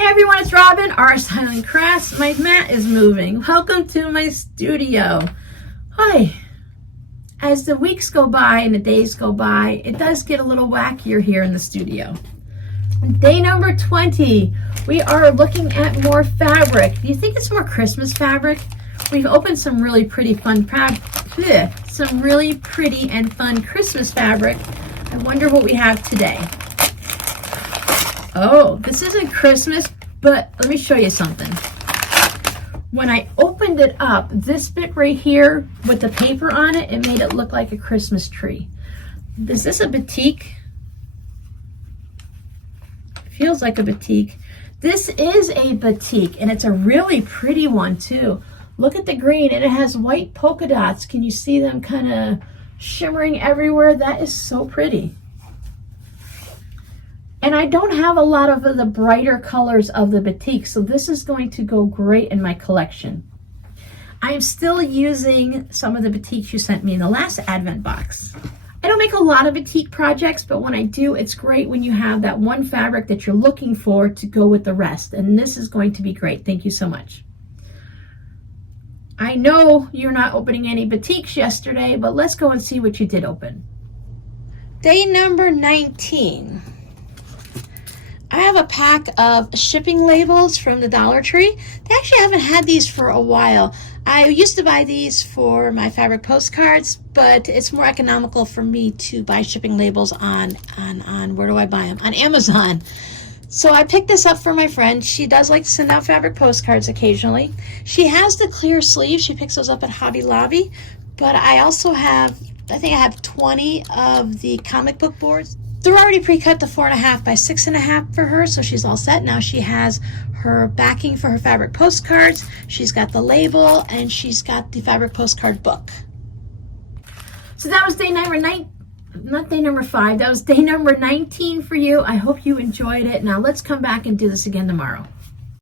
Hey everyone, it's Robin, Art Styling Crafts. My mat is moving. Welcome to my studio. Hi. As the weeks go by and the days go by, it does get a little wackier here in the studio. Day number 20, we are looking at more fabric. Do you think it's more Christmas fabric? We've opened some really pretty and fun Christmas fabric. I wonder what we have today. Oh, this isn't Christmas, but let me show you something. When I opened it up, this bit right here with the paper on it, it made it look like a Christmas tree. Is this a batik? Feels like a batik. This is a batik, and it's a really pretty one too. Look at the green, and it has white polka dots. Can you see them kind of shimmering everywhere? That is so pretty. And I don't have a lot of the brighter colors of the batik, so this is going to go great in my collection. I am still using some of the batiks you sent me in the last Advent box. I don't make a lot of batik projects, but when I do, it's great when you have that one fabric that you're looking for to go with the rest. And this is going to be great. Thank you so much. I know you're not opening any batiks yesterday, but let's go and see what you did open. Day number 19. I have a pack of shipping labels from the Dollar Tree. They actually haven't had these for a while. I used to buy these for my fabric postcards, but it's more economical for me to buy shipping labels on where do I buy them? On Amazon. So I picked this up for my friend. She does like to send out fabric postcards occasionally. She has the clear sleeves. She picks those up at Hobby Lobby. But I also have, I think I have 20 of the comic book boards. They're already pre-cut to 4.5 by 6.5 for her, so she's all set. Now she has her backing for her fabric postcards. She's got the label, and she's got the fabric postcard book. So that was day number 9, not day number 5. That was day number 19 for you. I hope you enjoyed it. Now let's come back and do this again tomorrow.